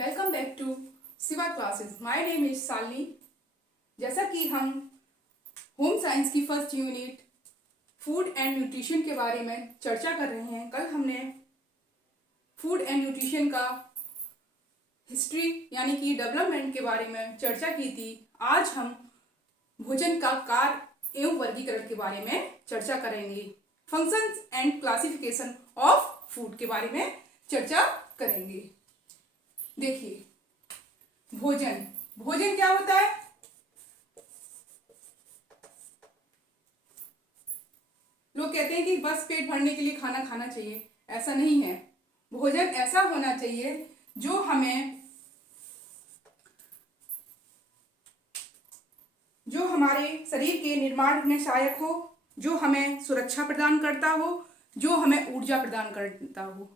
Welcome back to Shiva classes. My name is Shalini. जैसा कि हम होम साइंस की first unit food and nutrition के बारे में चर्चा कर रहे हैं। कल हमने फूड एंड न्यूट्रिशन का हिस्ट्री यानी कि डेवलपमेंट के बारे में चर्चा की थी। आज हम भोजन का कार्य एवं वर्गीकरण के बारे में चर्चा करेंगे। Functions and classification of food के बारे में चर्चा करेंगे। देखिए, भोजन भोजन क्या होता है? लोग कहते हैं कि बस पेट भरने के लिए खाना खाना चाहिए। ऐसा नहीं है। भोजन ऐसा होना चाहिए जो हमारे शरीर के निर्माण में सहायक हो, जो हमें सुरक्षा प्रदान करता हो, जो हमें ऊर्जा प्रदान करता हो।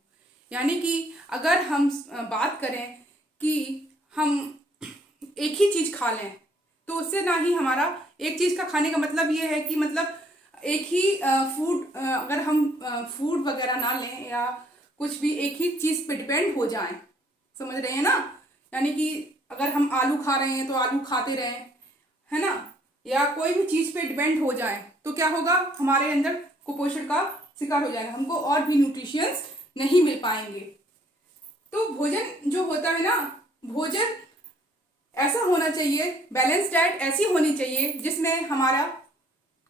यानी कि अगर हम बात करें कि हम एक ही चीज खा लें तो उससे ना ही हमारा एक चीज का खाने का मतलब ये है कि मतलब एक ही फूड, अगर हम फूड वगैरह ना लें या कुछ भी एक ही चीज पे डिपेंड हो जाएं, समझ रहे हैं ना? यानी कि अगर हम आलू खा रहे हैं तो आलू खाते रहें, है ना? या कोई भी चीज पे डिपेंड हो जाए तो क्या होगा? हमारे अंदर कुपोषण का शिकार हो जाएगा, हमको और भी न्यूट्रिशंस नहीं मिल पाएंगे। तो भोजन जो होता है ना, भोजन ऐसा होना चाहिए, बैलेंस डाइट ऐसी होनी चाहिए जिसमें हमारा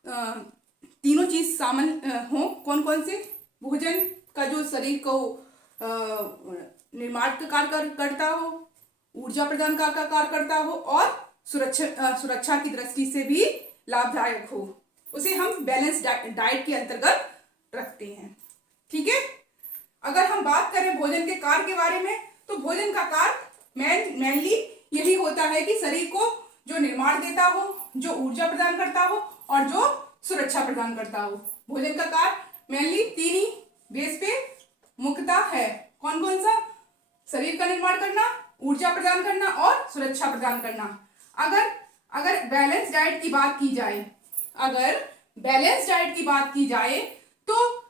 तीनों चीज शामिल हो। कौन कौन से? भोजन का जो शरीर को निर्माण का कार्य करता हो, ऊर्जा प्रदान का कार्य करता हो और सुरक्षा की दृष्टि से भी लाभदायक हो, उसे हम बैलेंस डाइट के अंतर्गत रखते हैं। ठीक है। अगर हम बात करें भोजन के कार्य के बारे में, तो भोजन का कार्य मेनली यही होता है कि शरीर को जो निर्माण देता हो, जो ऊर्जा प्रदान करता हो और जो सुरक्षा प्रदान करता हो। भोजन का कार्य मेनली तीन ही बेस पे मुख्यतः है। कौन कौन सा? शरीर का निर्माण करना, ऊर्जा प्रदान करना और सुरक्षा प्रदान करना। अगर बैलेंस डाइट की बात की जाए, तो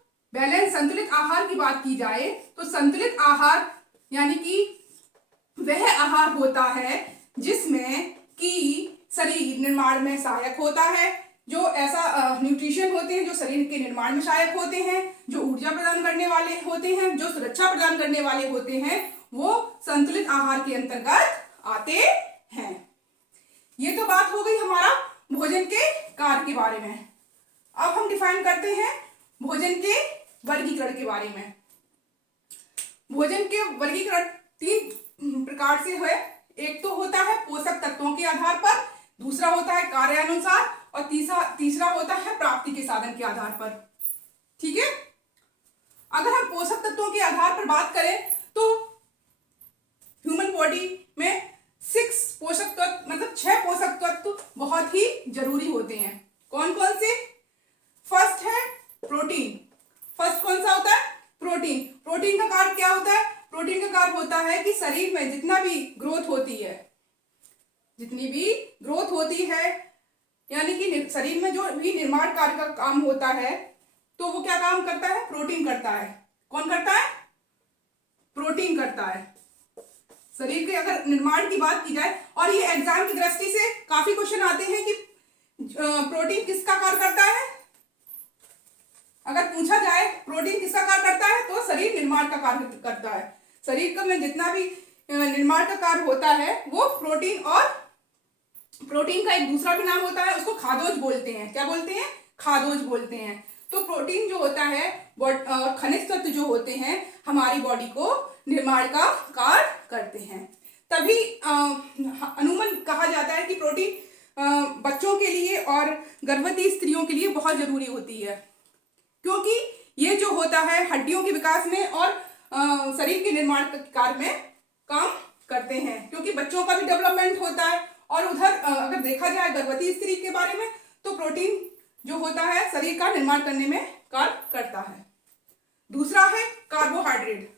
संतुलित आहार की बात की जाए तो संतुलित आहार यानी कि वह आहार होता है जिसमें कि शरीर निर्माण में सहायक होता है, जो ऐसा न्यूट्रिशन होते हैं जो शरीर के निर्माण में सहायक होते हैं, जो ऊर्जा प्रदान करने वाले होते हैं, जो सुरक्षा प्रदान करने वाले होते हैं, वो संतुलित आहार के अंतर्गत आते हैं। ये तो बात हो गई हमारा भोजन के कार्य के बारे में। अब हम डिफाइन करते हैं भोजन के वर्गीकरण के बारे में। भोजन के वर्गीकरण तीन प्रकार से है। एक तो होता है पोषक तत्वों के आधार पर, दूसरा होता है कार्यानुसार और तीसरा होता है प्राप्ति के साधन के आधार पर। ठीक है। अगर हम पोषक तत्वों के आधार पर बात करें तो ह्यूमन बॉडी में 6 पोषक तत्व मतलब 6 पोषक तत्व बहुत ही जरूरी होते हैं। कौन कौन से? फर्स्ट है प्रोटीन। फर्स्ट कौन सा होता है? प्रोटीन। प्रोटीन का कार्य क्या होता है? प्रोटीन का कार्य होता है कि शरीर में जितनी भी ग्रोथ होती है यानी कि शरीर में जो भी निर्माण कार्य का काम होता है तो वो क्या काम करता है? प्रोटीन करता है। कौन करता है? प्रोटीन करता है। शरीर के अगर निर्माण की बात की जाए, और ये एग्जाम की दृष्टि से काफी क्वेश्चन आते हैं कि प्रोटीन किसका कार्य करता है? अगर पूछा जाए प्रोटीन किसका कार्य करता है तो शरीर निर्माण का कार्य करता है। शरीर का में जितना भी निर्माण का कार्य होता है वो प्रोटीन, और प्रोटीन का एक दूसरा भी नाम होता है, उसको खाद्योज बोलते हैं। क्या बोलते हैं? खाद्योज बोलते हैं। तो प्रोटीन जो होता है और खनिज तत्व जो होते हैं हमारी बॉडी को निर्माण का कार्य करते हैं। तभी अमूमन कहा जाता है कि प्रोटीन बच्चों के लिए और गर्भवती स्त्रियों के लिए बहुत जरूरी होती है, क्योंकि ये जो होता है हड्डियों के विकास में और शरीर के निर्माण कार्य में काम करते हैं, क्योंकि बच्चों का भी डेवलपमेंट होता है। और उधर अगर देखा जाए गर्भवती स्त्री के बारे में तो प्रोटीन जो होता है शरीर का निर्माण करने में कार्य करता है। दूसरा है कार्बोहाइड्रेट।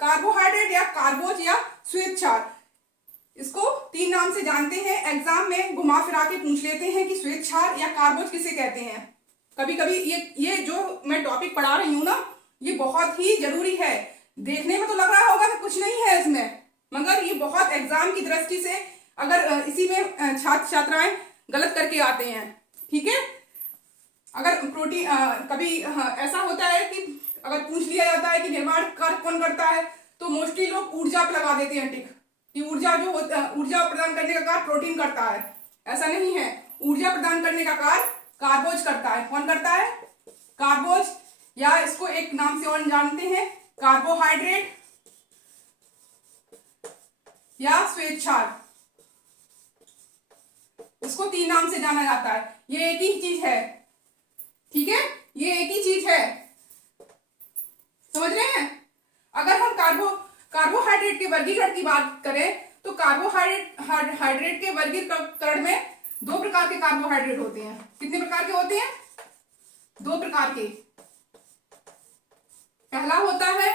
कार्बोहाइड्रेट या कार्बोज या श्वेतक्षार, इसको 3 नाम से जानते हैं। एग्जाम में घुमा फिरा के पूछ लेते हैं कि श्वेतक्षार या कार्बोज किसे कहते हैं। कभी कभी ये जो मैं टॉपिक पढ़ा रही हूँ ना, ये बहुत ही जरूरी है। देखने में तो लग रहा होगा कि कुछ नहीं है इसमें, मगर एग्जाम की दृष्टि से अगर इसी में छात्र छात्राएं गलत करके आते हैं, ठीक है। अगर प्रोटीन कभी ऐसा होता है कि अगर पूछ लिया जाता है कि निर्माण कार्य कौन करता है, तो मोस्टली लोग ऊर्जा पे लगा देते हैं टिक, कि ऊर्जा जो होता है, ऊर्जा प्रदान करने का कार्य प्रोटीन करता है। ऐसा नहीं है, ऊर्जा प्रदान करने का कार्य कार्बोज करता है। कौन करता है? कार्बोज, या इसको एक नाम से और जानते हैं, कार्बोहाइड्रेट या स्वेच्छार। इसको 3 नाम से जाना जाता है। ये एक ही चीज है, ठीक है, ये एक ही चीज है, समझ रहे हैं। अगर हम कार्बोहाइड्रेट के वर्गीकरण की बात करें तो कार्बोहाइड्रेट के वर्गीकरण में 2 प्रकार के कार्बोहाइड्रेट होते हैं। कितने प्रकार के होते हैं? 2 प्रकार के। पहला होता है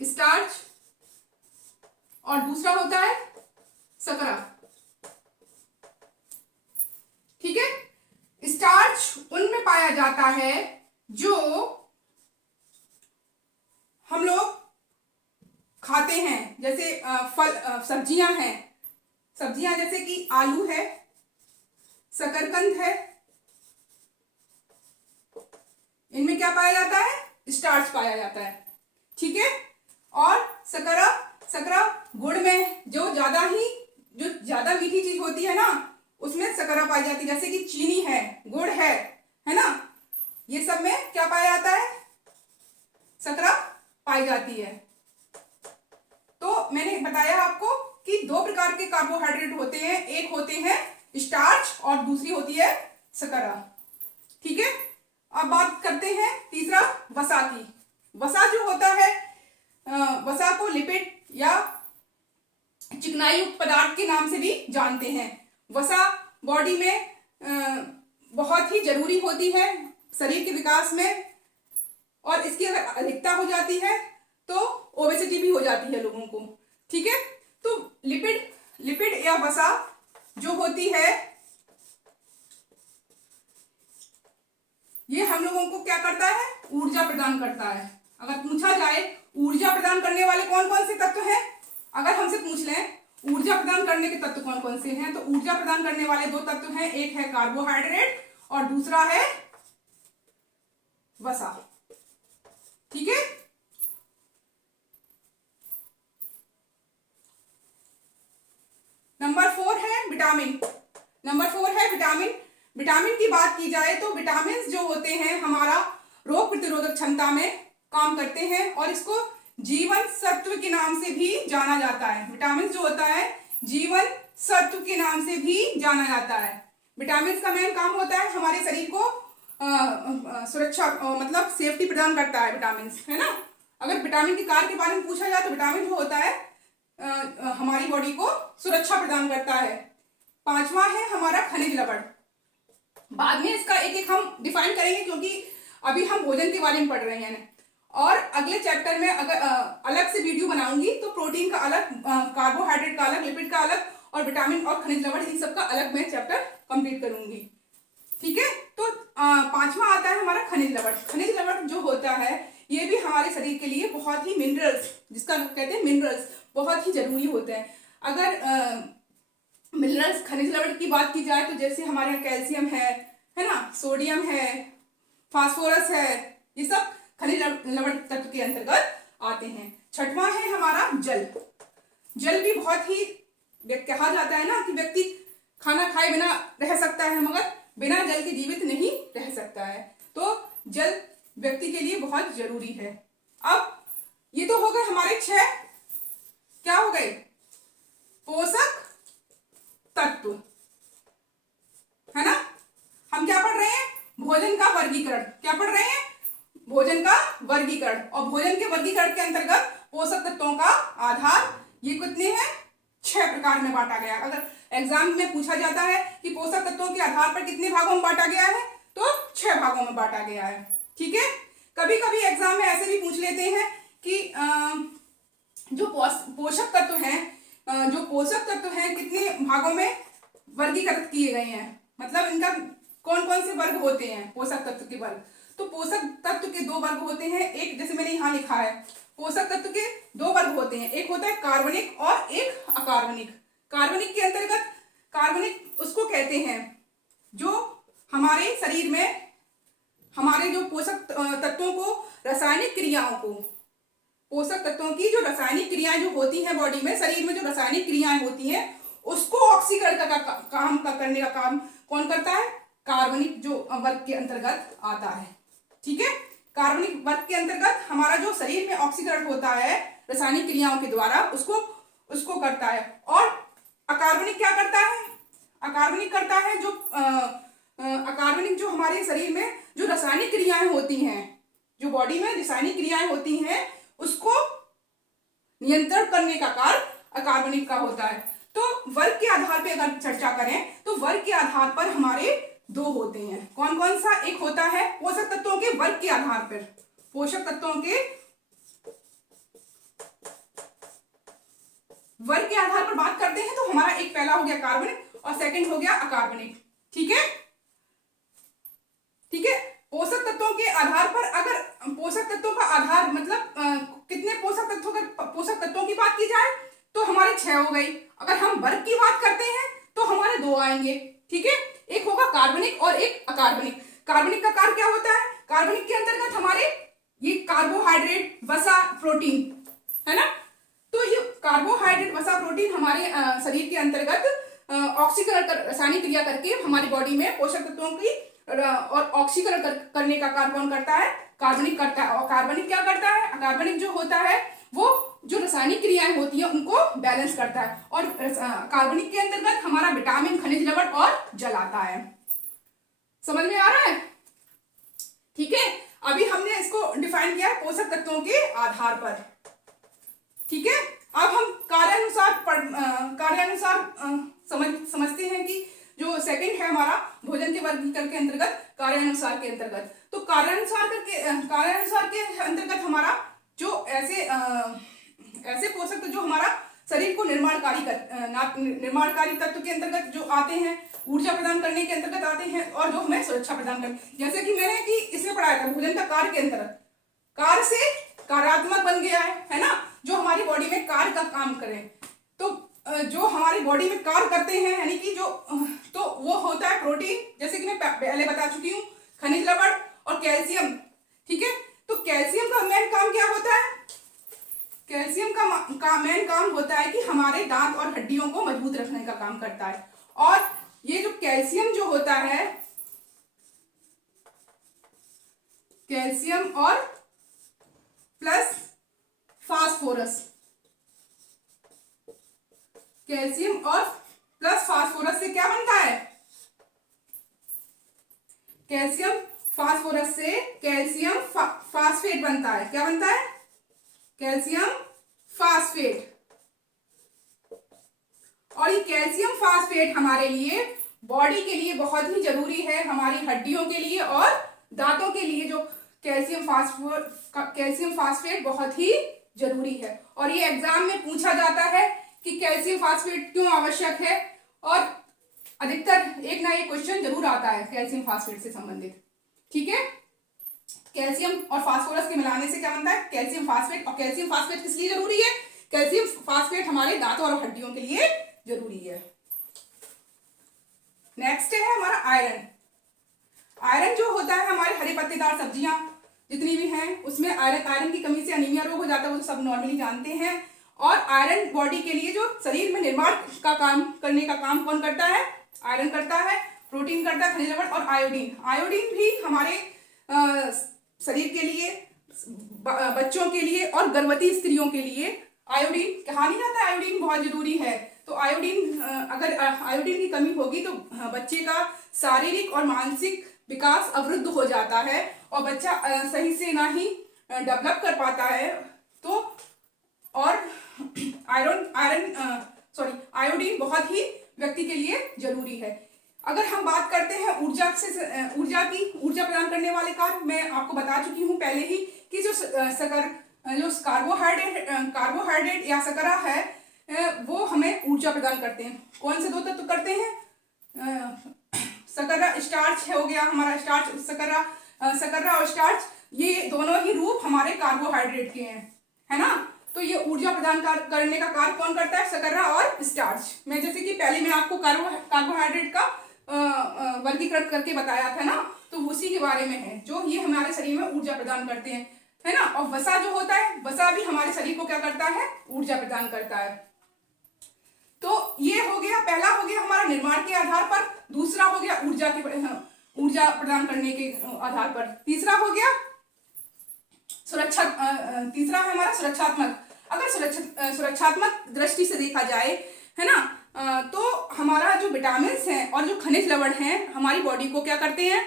स्टार्च और दूसरा होता है शकरा, ठीक है। स्टार्च उनमें पाया जाता है जो हम लोग खाते हैं, जैसे फल, सब्जियां हैं, सब्जियां जैसे कि आलू है, शकरकंद है, इनमें क्या पाया जाता है? स्टार्च पाया जाता है, ठीक है। और शकरा गुड़ में जो ज्यादा मीठी चीज होती है ना, उसमें शकरा पाई जाती है, जैसे कि चीनी है, गुड़ है ना, ये सब में क्या पाया जाता है? शकरा पाई जाती है। तो मैंने बताया आपको कि 2 प्रकार के कार्बोहाइड्रेट होते हैं, एक होते हैं स्टार्च और दूसरी होती है शकरा, ठीक है। अब बात करते हैं तीसरा वसा की। वसा जो होता है, वसा को लिपिड या चिकनाई युक्त पदार्थ के नाम से भी जानते हैं। वसा बॉडी में बहुत ही जरूरी होती है शरीर के विकास में, और इसकी अगर अधिकता हो जाती है तो ओबेसिटी भी हो जाती है लोगों को, ठीक है। तो लिपिड या वसा जो होती है, ये हम लोगों को क्या करता है? ऊर्जा प्रदान करता है। अगर पूछा जाए ऊर्जा प्रदान करने वाले कौन कौन से तत्व हैं, अगर हमसे पूछ लें ऊर्जा प्रदान करने के तत्व कौन कौन से हैं, तो ऊर्जा प्रदान करने वाले 2 तत्व हैं, एक है कार्बोहाइड्रेट और दूसरा है वसा, ठीक है। नंबर 4 है विटामिन। विटामिन की बात की जाए तो विटामिन जो होते हैं हमारा रोग प्रतिरोधक क्षमता में काम करते हैं, और इसको जीवन सत्व के नाम से भी जाना जाता है। विटामिन जो होता है जीवन सत्व के नाम से भी जाना जाता है। विटामिन का मेन काम होता है हमारे शरीर को सुरक्षा, मतलब सेफ्टी प्रदान करता है विटामिन, है ना। अगर विटामिन के कार्य के बारे में पूछा जाए तो विटामिन जो होता है हमारी बॉडी को सुरक्षा प्रदान करता है। 5वां है हमारा खनिज लवण। बाद में इसका एक एक हम डिफाइन करेंगे, क्योंकि अभी हम भोजन के बारे में पढ़ रहे हैं, और अगले चैप्टर में अगर अलग से वीडियो बनाऊंगी तो प्रोटीन का अलग, कार्बोहाइड्रेट का अलग, लिपिड का अलग, और विटामिन और खनिज लवण इन सब का अलग मैं चैप्टर कंप्लीट करूंगी, ठीक है। तो 5वां आता है हमारा खनिज लवण। खनिज लवण जो होता है ये भी हमारे शरीर के लिए बहुत ही मिनरल्स, जिसका कहते हैं मिनरल्स, बहुत ही जरूरी होते हैं। अगर मिनरल्स खनिज लवण की बात की जाए तो जैसे हमारे यहाँ कैल्शियम है ना, सोडियम है, फास्फोरस है, ये सब खनिज लवण तत्व के अंतर्गत आते हैं। 6वां है हमारा जल। जल भी बहुत ही कहा जाता है ना कि व्यक्ति खाना खाए बिना रह सकता है, मगर बिना जल के जीवित नहीं रह सकता है। तो जल व्यक्ति के लिए बहुत जरूरी है। अब ये तो हो गए हमारे 6, क्या हो गए? पोषक तत्व, है ना। हम क्या पढ़ रहे हैं? भोजन का वर्गीकरण। क्या पढ़ रहे हैं? भोजन का वर्गीकरण। और भोजन के वर्गीकरण के अंतर्गत पोषक तत्वों का आधार ये कितने हैं? 6 प्रकार में बांटा गया। अगर एग्जाम में पूछा जाता है कि पोषक तत्वों के आधार पर कितने भागों में बांटा गया है, तो 6 भागों में बांटा गया है, ठीक है। कभी कभी एग्जाम में ऐसे भी पूछ लेते हैं कि जो पोषक तत्व हैं कितने भागों में वर्गीकृत किए गए हैं, मतलब इनका कौन कौन से वर्ग होते हैं पोषक तत्व के वर्ग। तो पोषक तत्व के 2 वर्ग होते हैं। एक जैसे मैंने यहाँ लिखा है पोषक तत्व के दो वर्ग होते हैं, एक होता है कार्बनिक और एक अकार्बनिक। कार्बनिक के अंतर्गत, कार्बनिक उसको कहते हैं जो हमारे शरीर में हमारे जो पोषक तत्वों को, रासायनिक क्रियाओं को, पोषक तत्वों की जो रासायनिक क्रियाएं जो होती हैं बॉडी में, शरीर में जो रासायनिक क्रियाएं होती हैं उसको ऑक्सीकरण करने का काम कौन करता है? कार्बनिक जो वर्ग के अंतर्गत आता है। ठीक है, कार्बनिक वर्ग के अंतर्गत हमारा जो शरीर में ऑक्सीकरण होता है रासायनिक क्रियाओं के द्वारा, उसको करता है। और अकार्बनिक क्या करता है? अकार्बनिक करता है जो अकार्बनिक जो हमारे शरीर में जो रासायनिक क्रियाएं होती हैं, जो बॉडी में रासायनिक क्रियाएं होती हैं, उसको नियंत्रण करने का कार्य अकार्बनिक का होता है। तो वर्ग के आधार पर अगर चर्चा करें तो वर्ग के आधार पर हमारे दो होते हैं। कौन कौन सा? एक होता है पोषक तत्वों के वर्ग के आधार पर, पोषक तत्वों के वर्ग के आधार पर बात करते हैं तो हमारा एक पहला हो गया कार्बनिक और सेकंड हो गया अकार्बनिक। ठीक है, ठीक है। पोषक तत्वों के आधार पर, अगर पोषक तत्वों का आधार मतलब कितने पोषक तत्वों की बात की जाए तो हमारे 6 हो गई। अगर हम वर्ग की बात करते हैं तो हमारे 2 आएंगे। ठीक है, एक होगा कार्बनिक और एक अकार्बनिक। कार्बनिक का कार्य क्या होता है? कार्बनिक के अंतर्गत हमारे ये कार्बोहाइड्रेट, वसा, प्रोटीन है ना। तो ये कार्बोहाइड्रेट, वसा, प्रोटीन हमारे शरीर के अंतर्गत ऑक्सीकरण रासायनिक क्रिया करके हमारी बॉडी में पोषक तत्वों की और ऑक्सीकरण करने का कार्य कौन करता है? कार्बनिक करता है। और कार्बनिक क्या करता है? अकार्बनिक जो होता है वो जो रासायनिक क्रियाएं होती है उनको बैलेंस करता है। और कार्बनिक के अंतर्गत हमारा विटामिन, खनिज लवण और जल आता है। समझ में आ रहा है? ठीक है, अभी हमने इसको डिफाइन किया है पोषक तत्वों के आधार पर। ठीक है, अब हम कार्यानुसार समझते हैं कि जो सेकंड है हमारा भोजन के वर्गीकरण के अंतर्गत, कार्यानुसार के अंतर्गत। तो कार्यानुसार के अंतर्गत हमारा जो ऐसे पोषक तत्व जो हमारा शरीर को निर्माणकारी तत्व के अंतर्गत जो आते हैं, ऊर्जा प्रदान करने के अंतर्गत आते हैं और जो हमें सुरक्षा प्रदान करते, जैसे कि मैंने कि इसमें पढ़ाया था भोजन का कार्य के अंतर्गत, कार्य से कार्यात्मक बन गया है ना, जो हमारी बॉडी में कार्य का काम करें। तो जो हमारी बॉडी में कार्य करते हैं यानी कि जो तो वो होता है प्रोटीन, जैसे कि मैं पहले बता चुकी हूँ, खनिज लवण और कैल्शियम। ठीक है, तो कैल्शियम का मेन काम क्या होता है? कैल्शियम का मेन काम होता है कि हमारे दांत और हड्डियों को मजबूत रखने का काम करता है। और ये जो कैल्शियम जो होता है, कैल्शियम और प्लस फास्फोरस, कैल्शियम और प्लस फास्फोरस से क्या बनता है? कैल्शियम फास्फोरस से कैल्शियम फास्फेट बनता है। क्या बनता है? Calcium phosphate. और ये कैल्शियम फास्फेट हमारे लिए, बॉडी के लिए बहुत ही जरूरी है, हमारी हड्डियों के लिए और दांतों के लिए जो कैल्शियम फास्फेट बहुत ही जरूरी है। और ये एग्जाम में पूछा जाता है कि कैल्शियम फास्फेट क्यों आवश्यक है, और अधिकतर एक ना एक क्वेश्चन जरूर आता है कैल्शियम फास्फेट से संबंधित। ठीक है, कैल्शियम और फास्फोरस के मिलाने से क्या बनता है? Calcium phosphate. और कैल्शियम फास्फेट किस लिए जरूरी है? कैल्शियम फास्फेट हमारे दांतों और हड्डियों के लिए जरूरी है। नेक्स्ट है हमारा आयरन। आयरन जो होता है हमारे हरे पत्तेदार सब्जियां जितनी भी हैं उसमें आयरन की कमी से अनीमिया रोग हो जाता है, वो तो सब नॉर्मली जानते हैं। और आयरन बॉडी के लिए जो शरीर में निर्माण का काम करने का काम कौन करता है? आयरन करता है, प्रोटीन करता है, खनिज लवण और आयोडीन। आयोडीन भी हमारे शरीर के लिए, बच्चों के लिए और गर्भवती स्त्रियों के लिए आयोडीन कहा नहीं जाता, आयोडीन बहुत जरूरी है। तो आयोडीन, अगर आयोडीन की कमी होगी तो बच्चे का शारीरिक और मानसिक विकास अवरुद्ध हो जाता है और बच्चा सही से ना ही डेवलप कर पाता है। तो और आयोडीन बहुत ही व्यक्ति के लिए जरूरी है। अगर हम बात करते हैं ऊर्जा प्रदान करने वाले कार्य, मैं आपको बता चुकी हूँ पहले ही कि जो कार्बोहाइड्रेट या शर्करा है वो हमें ऊर्जा प्रदान करते हैं। कौन से 2 तत्व करते हैं? शर्करा, स्टार्च हो गया हमारा, शर्करा और स्टार्च, ये दोनों ही रूप हमारे कार्बोहाइड्रेट के हैं। है ना। तो ये ऊर्जा प्रदान करने का कार्य कौन करता है? शर्करा और स्टार्च। मैं जैसे कि पहले मैं आपको कार्बोहाइड्रेट का वर्गीकरण करके बताया था ना, तो उसी के बारे में है, जो ये हमारे शरीर में ऊर्जा प्रदान करते हैं, है ना। और वसा जो होता है, वसा भी हमारे शरीर को क्या करता है? ऊर्जा प्रदान करता है। तो ये हो गया, पहला हो गया हमारा निर्माण के आधार पर, दूसरा हो गया ऊर्जा प्रदान करने के आधार पर, तीसरा हो गया सुरक्षा, तीसरा है हमारा सुरक्षात्मक। अगर सुरक्षात्मक दृष्टि से देखा जाए, है ना, तो हमारा जो विटामिन हैं और जो खनिज लवण हैं हमारी बॉडी को क्या करते हैं?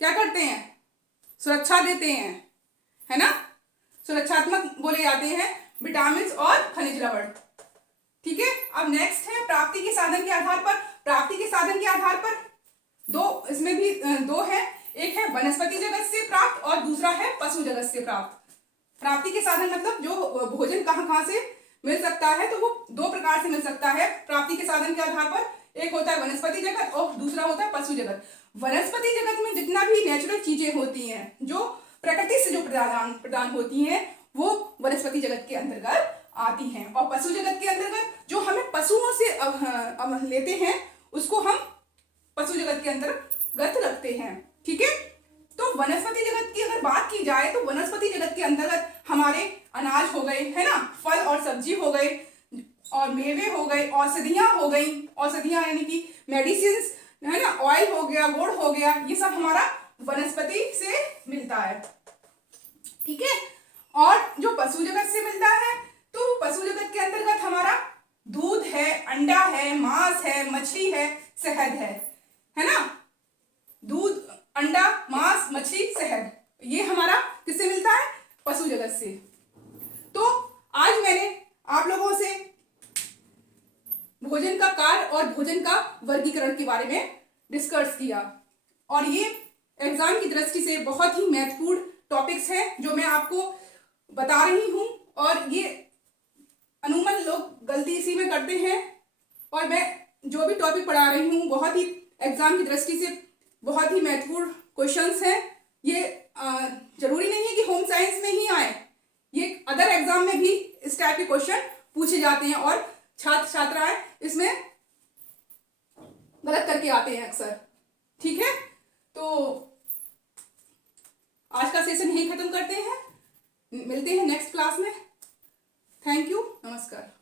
क्या करते हैं? सुरक्षा देते हैं, है ना। सुरक्षात्मक बोले जाते हैं विटामिन और खनिज लवण। ठीक है। अब नेक्स्ट है प्राप्ति के साधन के आधार पर। प्राप्ति के साधन के आधार पर दो, इसमें भी दो है, एक है वनस्पति जगत से प्राप्त और दूसरा है पशु जगत से प्राप्त। प्राप्ति के साधन मतलब जो भोजन कहाँ से मिल सकता है, तो वो दो प्रकार से मिल सकता है प्राप्ति के साधन के आधार पर। एक होता है वनस्पति जगत और दूसरा होता है पशु जगत। वनस्पति जगत में जितना भी नेचुरल चीजें होती हैं, जो प्रकृति से जो प्रदान होती हैं, वो वनस्पति जगत के अंतर्गत आती हैं। और पशु जगत के अंतर्गत जो हमें पशुओं से लेते हैं, उसको हम पशु जगत के अंतर्गत रखते हैं। ठीक है। तो वनस्पति जगत की अगर बात की जाए, तो वनस्पति जगत के अंतर्गत हमारे अनाज हो गए, है ना, फल और सब्जी हो गए, और मेवे हो गए, औषधियां हो गई, औषधियां यानी कि मेडिसिन, है ना, ऑयल हो गया, गुड़ हो गया, ये सब हमारा वनस्पति से मिलता है। ठीक है। और जो पशु जगत से मिलता है, तो पशु जगत के अंतर्गत हमारा दूध है, अंडा है, मांस है, मछली है, शहद है ना। दूध, अंडा, मांस, मछली, शहद, ये हमारा किससे मिलता है? पशु जगत से। तो आज मैंने आप लोगों से भोजन का कार्य और भोजन का वर्गीकरण के बारे में डिस्कस किया, और ये एग्जाम की दृष्टि से बहुत ही महत्वपूर्ण टॉपिक्स हैं जो मैं आपको बता रही हूं। और ये अमूमन लोग गलती इसी में करते हैं, और मैं जो भी टॉपिक पढ़ा रही हूँ बहुत ही एग्जाम की दृष्टि से बहुत ही महत्वपूर्ण क्वेश्चंस हैं। ये जरूरी नहीं है कि होम साइंस में ही आए, ये अदर एग्जाम में भी इस टाइप के क्वेश्चन पूछे जाते हैं, और छात्र छात्राएं इसमें गलत करके आते हैं अक्सर। ठीक है। तो आज का सेशन यही खत्म करते हैं, मिलते हैं नेक्स्ट क्लास में। थैंक यू, नमस्कार।